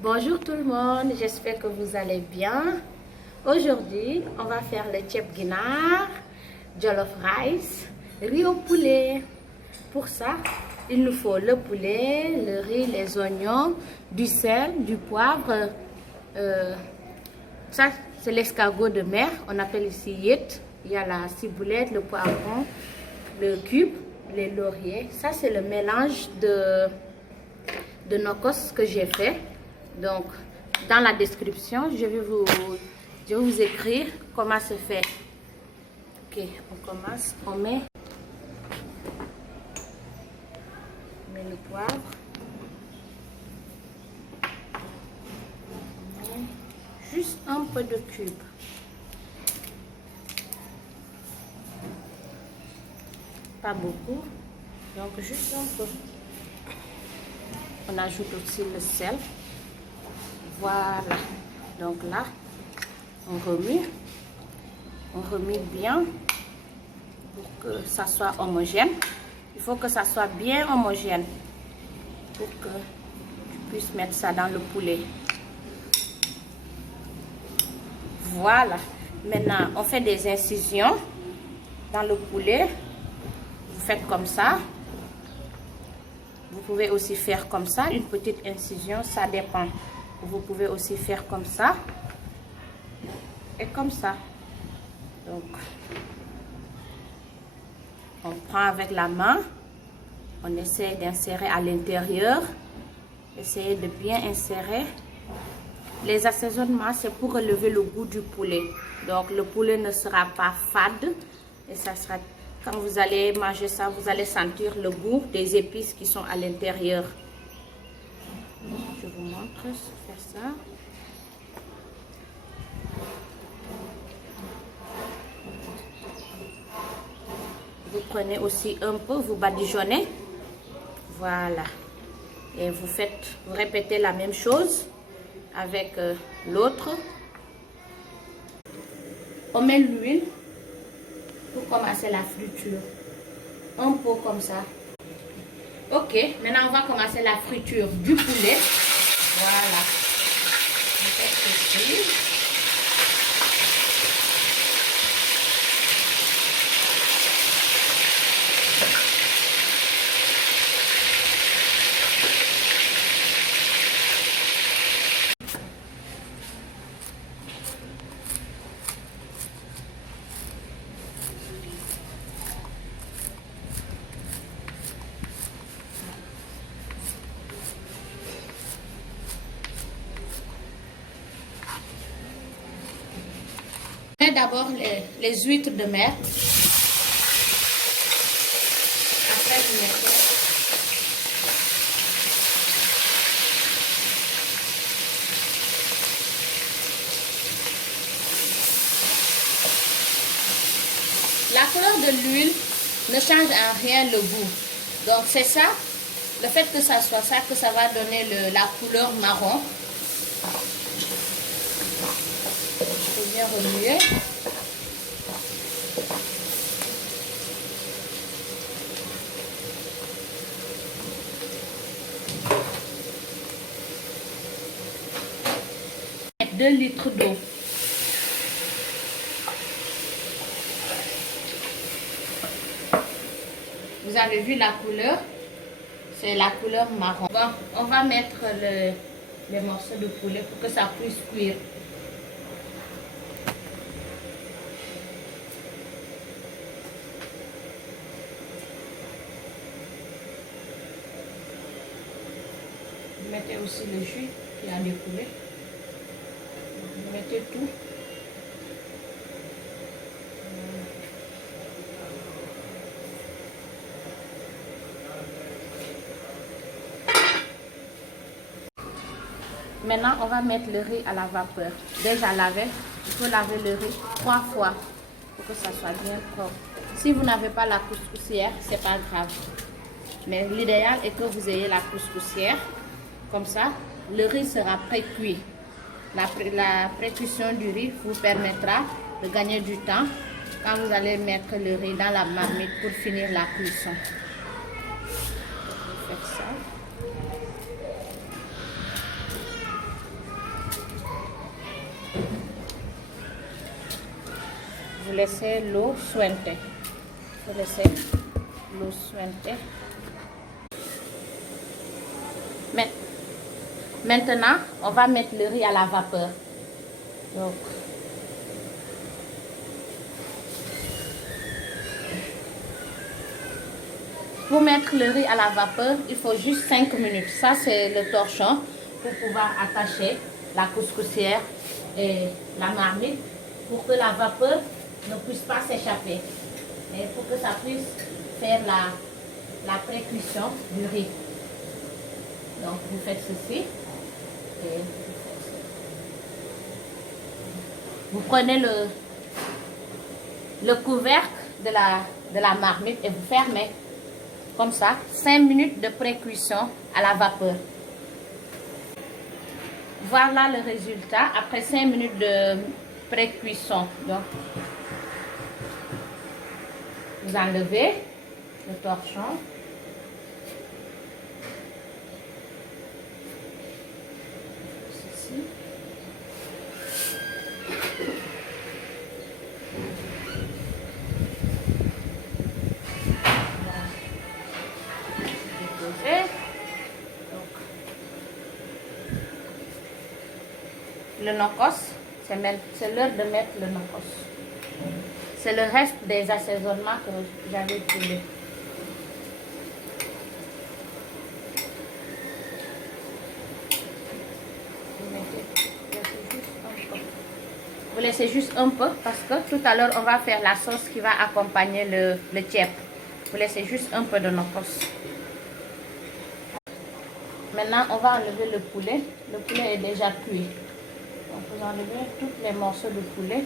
Bonjour tout le monde, j'espère que vous allez bien. Aujourd'hui, on va faire le ceeb ginaar, jollof rice, riz au poulet. Pour ça, il nous faut le poulet, le riz, les oignons, du sel, du poivre. Ça, c'est l'escargot de mer, on appelle ici yet. Il y a la ciboulette, le poivron, le cube, les lauriers. Ça, c'est le mélange de nokos que j'ai fait. Donc, dans la description, je vais vous écrire comment se fait. Ok, on commence. On met le poivre. On met juste un peu de cube. Pas beaucoup, donc juste un peu. On ajoute aussi le sel. Voilà, donc là, on remue bien pour que ça soit homogène. Il faut que ça soit bien homogène pour que tu puisses mettre ça dans le poulet. Voilà, maintenant on fait des incisions dans le poulet. Vous faites comme ça. Vous pouvez aussi faire comme ça, une petite incision, ça dépend. Vous pouvez aussi faire comme ça et comme ça. Donc, on prend avec la main, on essaie d'insérer à l'intérieur. Essayez de bien insérer. Les assaisonnements, c'est pour relever le goût du poulet. Donc, le poulet ne sera pas fade et ça sera... Quand vous allez manger ça, vous allez sentir le goût des épices qui sont à l'intérieur. Je vous montre faire ça. Vous prenez aussi un peu, vous badigeonnez. Voilà. Et vous répétez la même chose avec l'autre. On met l'huile pour commencer la friture. Un peu comme ça. Ok, maintenant on va commencer la friture du poulet. Voilà. On fait ceci. D'abord les huîtres de mer. Après, vous mettez la couleur de l'huile ne change en rien le goût. Donc c'est ça, le fait que ça soit ça, que ça va donner la couleur marron. Je vais bien remuer. Mettre 2 litres d'eau. Vous avez vu la couleur? C'est la couleur marron. Bon, on va mettre les morceaux de poulet pour que ça puisse cuire. Vous mettez aussi le jus qui a découlé. Vous mettez tout. Maintenant, on va mettre le riz à la vapeur. Déjà lavé, il faut laver le riz 3 fois pour que ça soit bien propre. Si vous n'avez pas la couscoussière, c'est pas grave. Mais l'idéal est que vous ayez la couscoussière. Comme ça, le riz sera pré-cuit. La pré-cuisson du riz vous permettra de gagner du temps quand vous allez mettre le riz dans la marmite pour finir la cuisson. Vous faites ça. laissez l'eau suinter. Vous laissez l'eau suinter. Maintenant, on va mettre le riz à la vapeur. Donc, pour mettre le riz à la vapeur, il faut juste 5 minutes. Ça, c'est le torchon pour pouvoir attacher la couscoussière et la marmite pour que la vapeur ne puisse pas s'échapper. Et pour que ça puisse faire la pré-cuisson du riz. Donc, vous faites ceci. Et vous prenez le couvercle de la marmite et vous fermez. Comme ça, 5 minutes de pré-cuisson à la vapeur. Voilà le résultat après 5 minutes de pré-cuisson. Donc, vous enlevez le torchon. Ceci. Le nokos, c'est l'heure de mettre le nokos. C'est le reste des assaisonnements que j'avais utilisés. Vous laissez juste un peu parce que tout à l'heure on va faire la sauce qui va accompagner le tchèp. Vous laissez juste un peu de nokos. Maintenant on va enlever le poulet. Le poulet est déjà cuit. Donc vous enlevez tous les morceaux de poulet.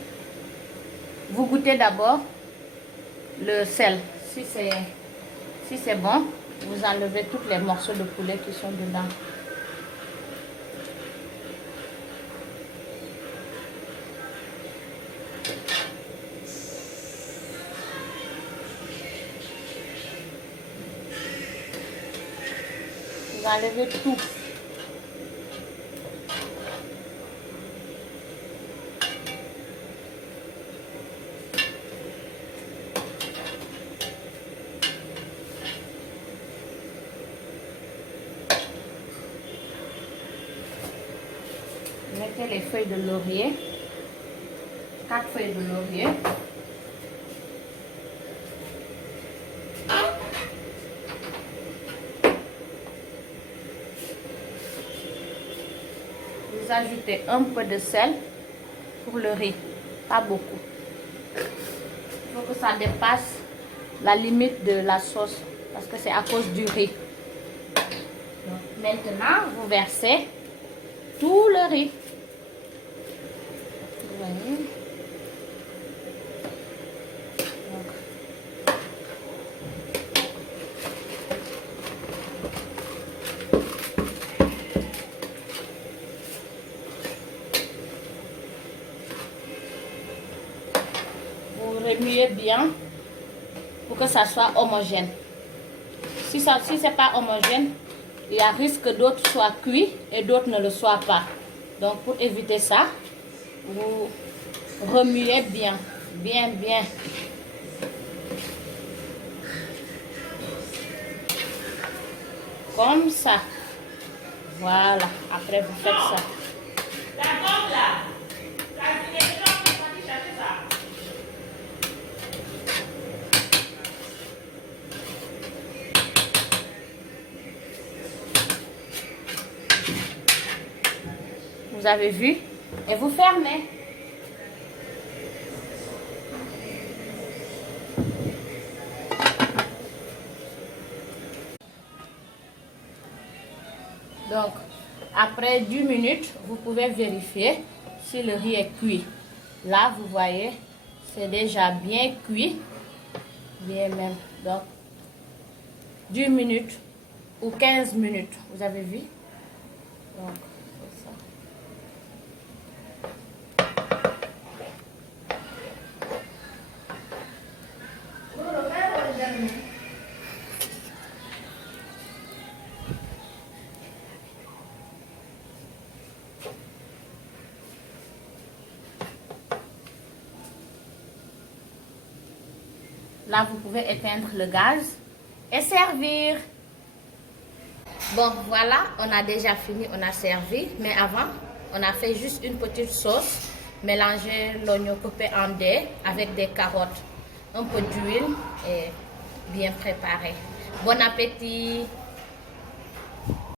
Vous goûtez d'abord le sel. Si c'est bon, vous enlevez tous les morceaux de poulet qui sont dedans. Vous enlevez tout. Mettez les feuilles de laurier, 4 feuilles de laurier. Vous ajoutez un peu de sel pour le riz, pas beaucoup. Il faut que ça dépasse la limite de la sauce parce que c'est à cause du riz. Donc, maintenant, vous versez tout le riz. Vous voyez. Vous remuez bien pour que ça soit homogène. Si ce n'est pas homogène, il y a risque que d'autres soient cuits et d'autres ne le soient pas. Donc pour éviter ça, vous remuez bien, bien. Comme ça. Voilà. Après vous faites ça. Vous avez vu? Et vous fermez. Donc, après 10 minutes, vous pouvez vérifier si le riz est cuit. Là, vous voyez, c'est déjà bien cuit. Bien même. Donc, 10 minutes ou 15 minutes. Vous avez vu? Donc, c'est ça. Là, vous pouvez éteindre le gaz et servir. Bon, voilà, on a déjà fini, on a servi. Mais avant, on a fait juste une petite sauce. Mélanger l'oignon coupé en dés avec des carottes, un peu d'huile et bien préparé. Bon appétit!